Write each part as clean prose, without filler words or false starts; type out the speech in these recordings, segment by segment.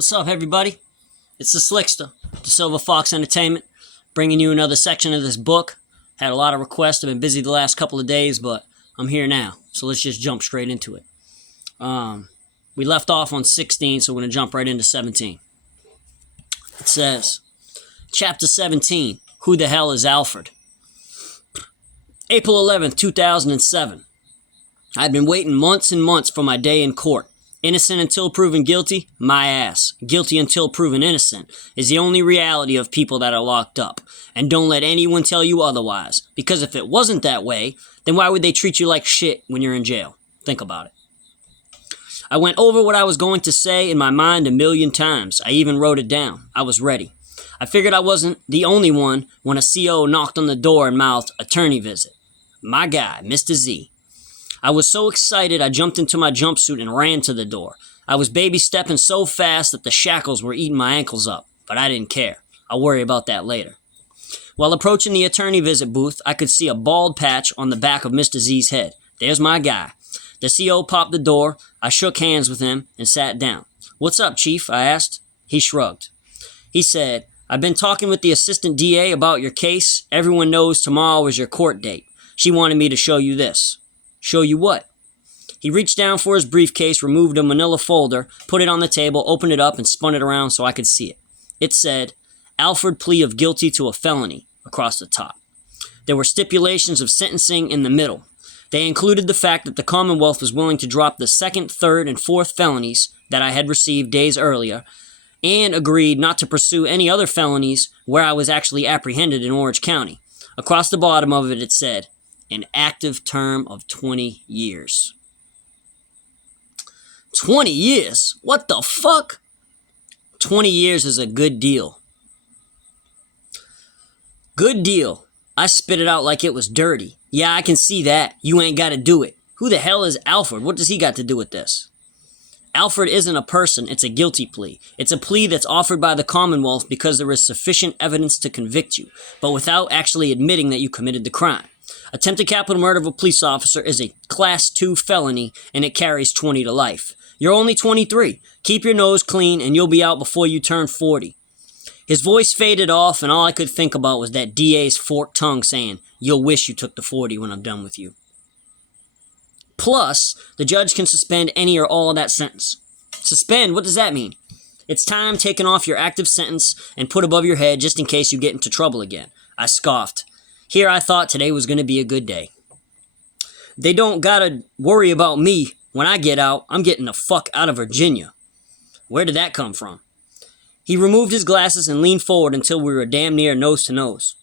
What's up, everybody? It's the Slickster, the Silver Fox Entertainment, bringing you another section of this book. Had a lot of requests. I've been busy the last couple of days, but I'm here now. So let's just jump straight into it. We left off on 16, so we're going to jump right into 17. It says, Chapter 17, Who the Hell is Alfred? April 11th, 2007. I've been waiting months and months for my day in court. Innocent until proven guilty? My ass. Guilty until proven innocent is the only reality of people that are locked up. And don't let anyone tell you otherwise. Because if it wasn't that way, then why would they treat you like shit when you're in jail? Think about it. I went over what I was going to say in my mind a million times. I even wrote it down. I was ready. I figured I wasn't the only one when a CO knocked on the door and mouthed, "Attorney visit." My guy, Mr. Z. I was so excited I jumped into my jumpsuit and ran to the door. I was baby stepping so fast that the shackles were eating my ankles up, but I didn't care. I'll worry about that later. While approaching the attorney visit booth, I could see a bald patch on the back of Mr. Z's head. There's my guy. The CO popped the door. I shook hands with him and sat down. "What's up, Chief?" I asked. He shrugged. He said, "I've been talking with the assistant DA about your case. Everyone knows tomorrow is your court date. She wanted me to show you this." "Show you what?" He reached down for his briefcase, removed a manila folder, put it on the table, opened it up, and spun it around so I could see it. It said, "Alfred plea of guilty to a felony," across the top. There were stipulations of sentencing in the middle. They included the fact that the Commonwealth was willing to drop the second, third, and fourth felonies that I had received days earlier, and agreed not to pursue any other felonies where I was actually apprehended in Orange County. Across the bottom of it, it said, "An active term of 20 years. 20 years? What the fuck? 20 years is a good deal. Good deal. I spit it out like it was dirty. Yeah, I can see that. You ain't got to do it. Who the hell is Alfred? What does he got to do with this? Alfred isn't a person, it's a guilty plea. It's a plea that's offered by the Commonwealth because there is sufficient evidence to convict you, but without actually admitting that you committed the crime. Attempted capital murder of a police officer is a Class 2 felony, and it carries 20 to life. You're only 23. Keep your nose clean, and you'll be out before you turn 40. His voice faded off, and all I could think about was that DA's forked tongue saying, "You'll wish you took the 40 when I'm done with you." Plus, the judge can suspend any or all of that sentence. Suspend? What does that mean? It's time taken off your active sentence and put above your head just in case you get into trouble again. I scoffed. Here I thought today was going to be a good day. They don't gotta worry about me. When I get out, I'm getting the fuck out of Virginia. Where did that come from? He removed his glasses and leaned forward until we were damn near nose to nose.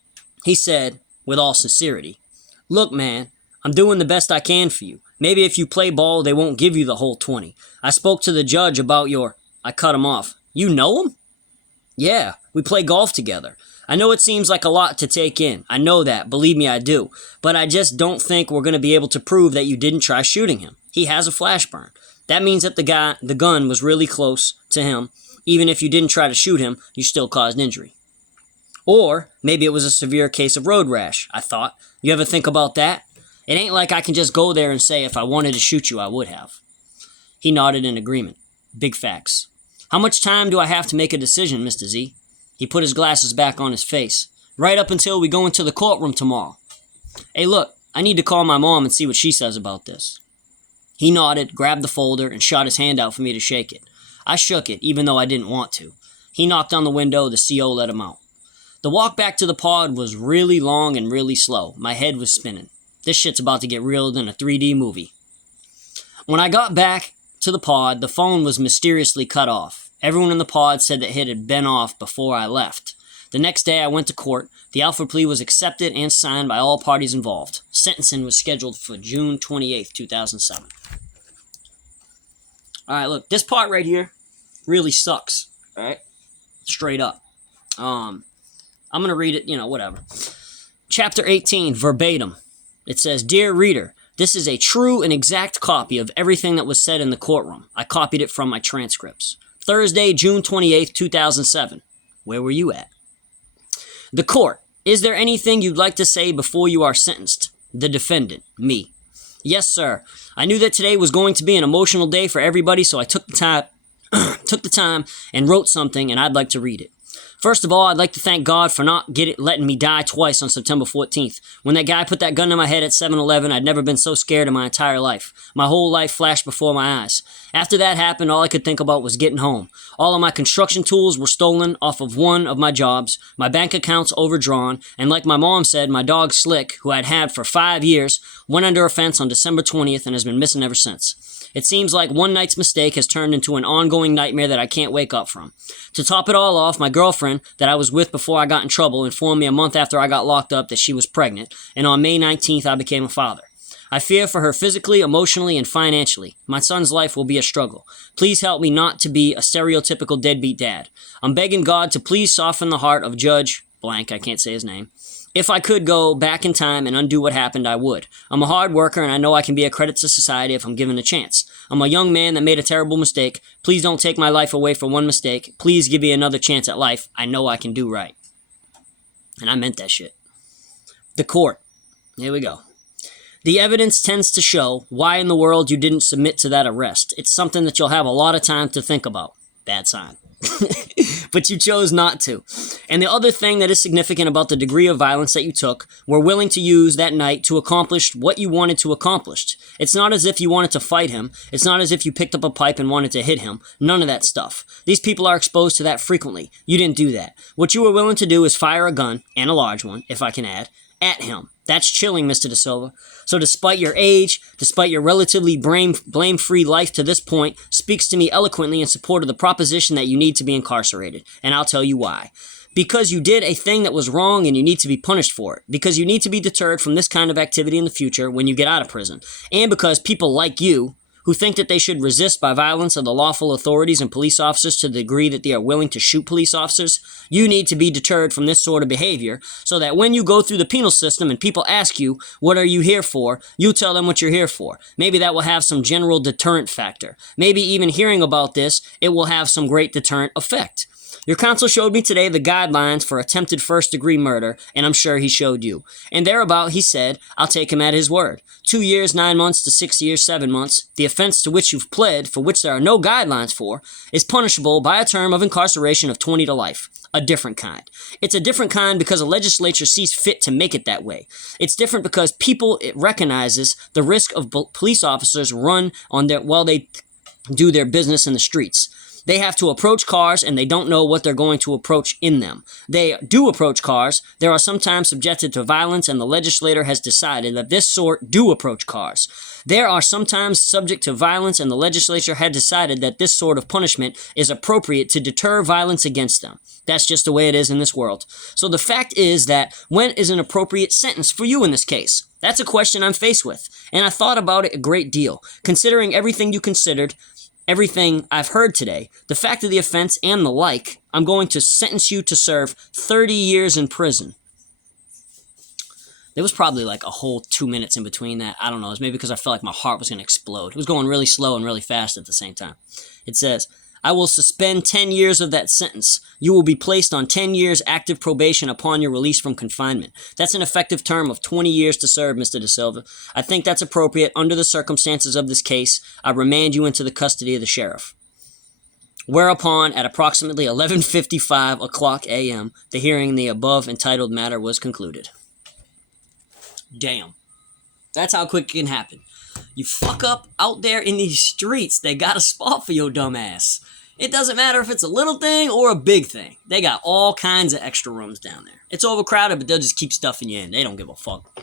He said, with all sincerity, "Look, man, I'm doing the best I can for you. Maybe if you play ball, they won't give you the whole 20. I spoke to the judge about your..." I cut him off. "You know him?" "Yeah, we play golf together. I know it seems like a lot to take in. I know that. Believe me, I do. But I just don't think we're going to be able to prove that you didn't try shooting him. He has a flash burn. That means that the gun was really close to him. Even if you didn't try to shoot him, you still caused injury. Or maybe it was a severe case of road rash," I thought. "You ever think about that? It ain't like I can just go there and say if I wanted to shoot you, I would have." He nodded in agreement. Big facts. "How much time do I have to make a decision, Mr. Z?" He put his glasses back on his face. "Right up until we go into the courtroom tomorrow. Hey, look, I need to call my mom and see what she says about this." He nodded, grabbed the folder, and shot his hand out for me to shake it. I shook it, even though I didn't want to. He knocked on the window, the CO let him out. The walk back to the pod was really long and really slow. My head was spinning. This shit's about to get realer than a 3D movie. When I got back to the pod, the phone was mysteriously cut off. Everyone in the pod said that it had been off before I left. The next day I went to court. The Alfred plea was accepted and signed by all parties involved. Sentencing was scheduled for June 28th, 2007. Alright, look, this part right here really sucks. Alright? Straight up. I'm going to read it, whatever. Chapter 18, verbatim. It says, "Dear reader, this is a true and exact copy of everything that was said in the courtroom. I copied it from my transcripts. Thursday, June 28th, 2007. Where were you at? The court. Is there anything you'd like to say before you are sentenced? The defendant. Me. Yes, sir. I knew that today was going to be an emotional day for everybody, so I took the time took the time and wrote something, and I'd like to read it. First of all, I'd like to thank God for not letting me die twice on September 14th. When that guy put that gun to my head at 7-Eleven, I'd never been so scared in my entire life. My whole life flashed before my eyes. After that happened, all I could think about was getting home. All of my construction tools were stolen off of one of my jobs, my bank accounts overdrawn, and like my mom said, my dog Slick, who I'd had for 5 years, went under a fence on December 20th and has been missing ever since. It seems like one night's mistake has turned into an ongoing nightmare that I can't wake up from. To top it all off, my girlfriend, that I was with before I got in trouble, informed me a month after I got locked up that she was pregnant, and on May 19th I became a father. I fear for her physically, emotionally, and financially. My son's life will be a struggle. Please help me not to be a stereotypical deadbeat dad. I'm begging God to please soften the heart of Judge blank, I can't say his name. If I could go back in time and undo what happened, I would. I'm a hard worker, and I know I can be a credit to society if I'm given a chance. I'm a young man that made a terrible mistake. Please don't take my life away for one mistake. Please give me another chance at life. I know I can do right. And I meant that shit. The court. Here we go. The evidence tends to show why in the world you didn't submit to that arrest. It's something that you'll have a lot of time to think about. Bad sign. But you chose not to. And the other thing that is significant about the degree of violence that you took, were willing to use that night to accomplish what you wanted to accomplish. It's not as if you wanted to fight him. It's not as if you picked up a pipe and wanted to hit him. None of that stuff. These people are exposed to that frequently. You didn't do that. What you were willing to do is fire a gun, and a large one, if I can add, at him. That's chilling, Mr. De Silva. So despite your age, despite your relatively blame-free life to this point, speaks to me eloquently in support of the proposition that you need to be incarcerated. And I'll tell you why. Because you did a thing that was wrong and you need to be punished for it. Because you need to be deterred from this kind of activity in the future when you get out of prison. And because people like you, who think that they should resist by violence of the lawful authorities and police officers to the degree that they are willing to shoot police officers, you need to be deterred from this sort of behavior so that when you go through the penal system and people ask you, what are you here for, you tell them what you're here for. Maybe that will have some general deterrent factor. Maybe even hearing about this, it will have some great deterrent effect. Your counsel showed me today the guidelines for attempted first-degree murder, and I'm sure he showed you. And thereabout, he said, I'll take him at his word. 2 years, 9 months to 6 years, 7 months. The offense to which you've pled, for which there are no guidelines for, is punishable by a term of incarceration of 20 to life. A different kind. It's a different kind because the legislature sees fit to make it that way. It's different because it recognizes the risk of police officers run on while they do their business in the streets. They have to approach cars, and they don't know what they're going to approach in them. They do approach cars. They are sometimes subjected to violence, and the legislator has decided that this sort do approach cars. They are sometimes subject to violence, and the legislature had decided that this sort of punishment is appropriate to deter violence against them. That's just the way it is in this world. So the fact is that when is an appropriate sentence for you in this case? That's a question I'm faced with, and I thought about it a great deal. Considering everything you considered, everything I've heard today, the fact of the offense and the like, I'm going to sentence you to serve 30 years in prison. There was probably like a whole 2 minutes in between that. I don't know. It was maybe because I felt like my heart was going to explode. It was going really slow and really fast at the same time. It says, I will suspend 10 years of that sentence. You will be placed on 10 years active probation upon your release from confinement. That's an effective term of 20 years to serve, Mr. De Silva. I think that's appropriate under the circumstances of this case. I remand you into the custody of the sheriff. Whereupon, at approximately 11:55 o'clock a.m., the hearing in the above entitled matter was concluded. Damn. That's how quick it can happen. You fuck up out there in these streets, they got a spot for your dumb ass. It doesn't matter if it's a little thing or a big thing. They got all kinds of extra rooms down there. It's overcrowded, but they'll just keep stuffing you in. They don't give a fuck.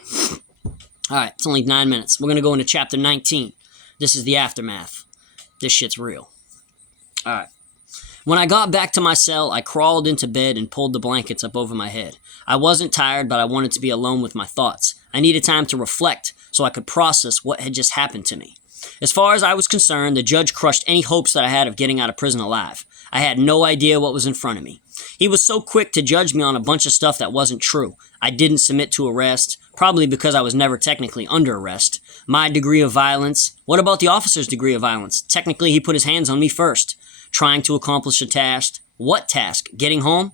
Alright, it's only 9 minutes. We're going to go into chapter 19. This is the aftermath. This shit's real. Alright. When I got back to my cell, I crawled into bed and pulled the blankets up over my head. I wasn't tired, but I wanted to be alone with my thoughts. I needed time to reflect so I could process what had just happened to me. As far as I was concerned, the judge crushed any hopes that I had of getting out of prison alive. I had no idea what was in front of me. He was so quick to judge me on a bunch of stuff that wasn't true. I didn't submit to arrest, probably because I was never technically under arrest. My degree of violence. What about the officer's degree of violence? Technically, he put his hands on me first. Trying to accomplish a task. What task? Getting home?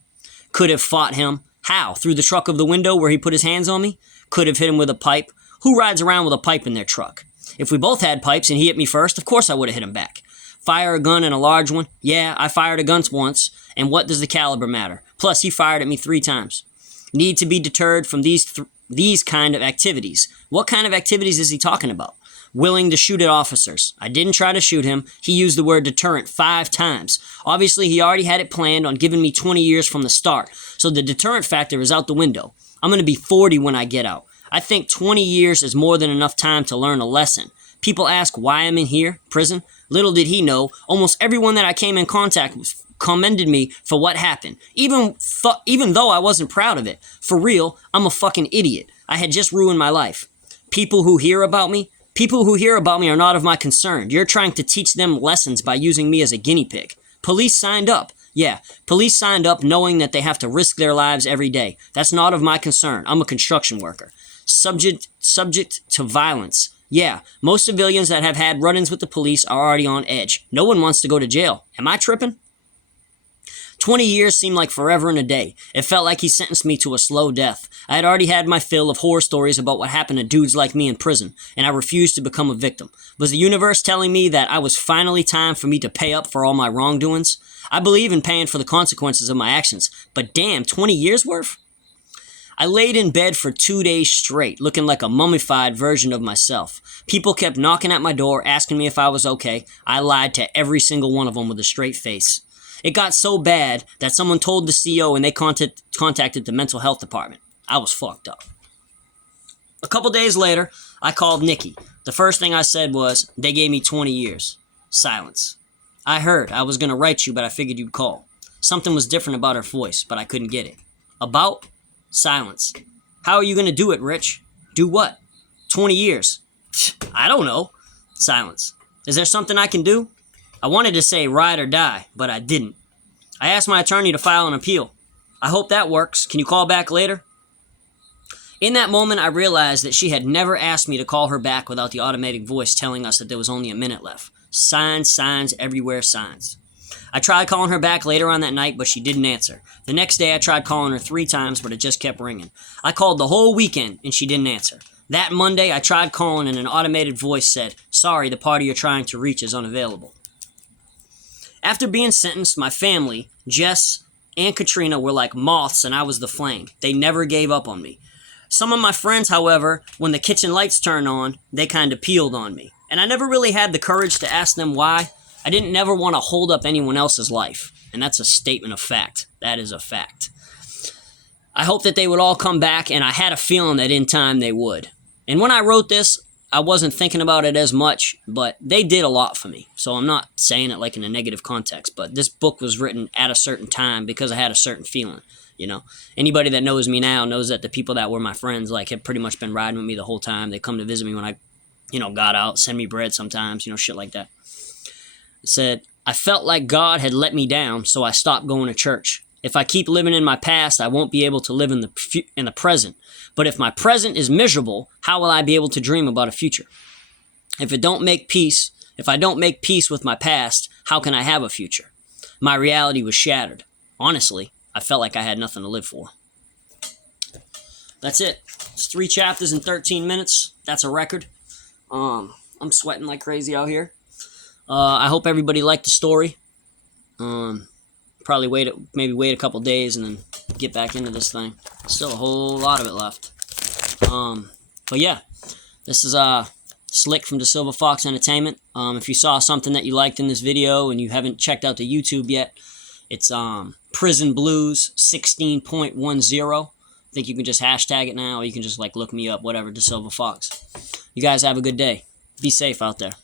Could have fought him. How? Through the truck of the window where he put his hands on me? Could have hit him with a pipe. Who rides around with a pipe in their truck? If we both had pipes and he hit me first, of course I would have hit him back. Fire a gun and a large one? Yeah, I fired a gun once, and what does the caliber matter? Plus, he fired at me 3 times. Need to be deterred from these kind of activities. What kind of activities is he talking about? Willing to shoot at officers. I didn't try to shoot him. He used the word deterrent 5 times. Obviously, he already had it planned on giving me 20 years from the start, so the deterrent factor is out the window. I'm going to be 40 when I get out. I think 20 years is more than enough time to learn a lesson. People ask why I'm in here, prison. Little did he know, almost everyone that I came in contact with commended me for what happened, even though I wasn't proud of it. For real, I'm a fucking idiot. I had just ruined my life. People who hear about me are not of my concern. You're trying to teach them lessons by using me as a guinea pig. Police signed up. Yeah, police signed up knowing that they have to risk their lives every day. That's not of my concern. I'm a construction worker. Subject to violence. Yeah, most civilians that have had run-ins with the police are already on edge. No one wants to go to jail. Am I tripping? 20 years seemed like forever and a day. It felt like he sentenced me to a slow death. I had already had my fill of horror stories about what happened to dudes like me in prison, and I refused to become a victim. Was the universe telling me that I was finally time for me to pay up for all my wrongdoings? I believe in paying for the consequences of my actions, but damn, 20 years worth? I laid in bed for 2 days straight, looking like a mummified version of myself. People kept knocking at my door, asking me if I was okay. I lied to every single one of them with a straight face. It got so bad that someone told the CO and they contacted the mental health department. I was fucked up. A couple days later, I called Nikki. The first thing I said was, they gave me 20 years. Silence. I heard I was going to write you, but I figured you'd call. Something was different about her voice, but I couldn't get it. About? Silence. How are you going to do it, Rich? Do what? 20 years. I don't know. Silence. Is there something I can do? I wanted to say ride or die, but I didn't. I asked my attorney to file an appeal. I hope that works. Can you call back later? In that moment, I realized that she had never asked me to call her back without the automatic voice telling us that there was only a minute left. Signs, everywhere signs. I tried calling her back later on that night, but she didn't answer. The next day, I tried calling her 3 times, but it just kept ringing. I called the whole weekend, and she didn't answer. That Monday, I tried calling, and an automated voice said, sorry, the party you're trying to reach is unavailable. After being sentenced, my family, Jess and Katrina, were like moths and I was the flame. They never gave up on me. Some of my friends, however, when the kitchen lights turned on, they kind of peeled on me. And I never really had the courage to ask them why. I didn't never want to hold up anyone else's life. And that's a statement of fact. That is a fact. I hope that they would all come back, and I had a feeling that in time they would. And when I wrote this, I wasn't thinking about it as much, but they did a lot for me. So I'm not saying it like in a negative context, but this book was written at a certain time because I had a certain feeling, you know. Anybody that knows me now knows that the people that were my friends, like, have pretty much been riding with me the whole time. They come to visit me when I, got out, send me bread sometimes, shit like that. It said, I felt like God had let me down, so I stopped going to church. If I keep living in my past, I won't be able to live in the present. But if my present is miserable, how will I be able to dream about a future? If I don't make peace with my past, how can I have a future? My reality was shattered. Honestly, I felt like I had nothing to live for. That's it. It's 3 chapters in 13 minutes. That's a record. I'm sweating like crazy out here. I hope everybody liked the story. Probably wait a couple days and then get back into this thing. Still a whole lot of it left. But yeah, this is Slick from the Silver Fox Entertainment. If you saw something that you liked in this video and you haven't checked out the YouTube yet, it's Prison Blues 16.10. I think you can just hashtag it now, or you can just look me up, whatever, the Silver Fox. You guys have a good day. Be safe out there.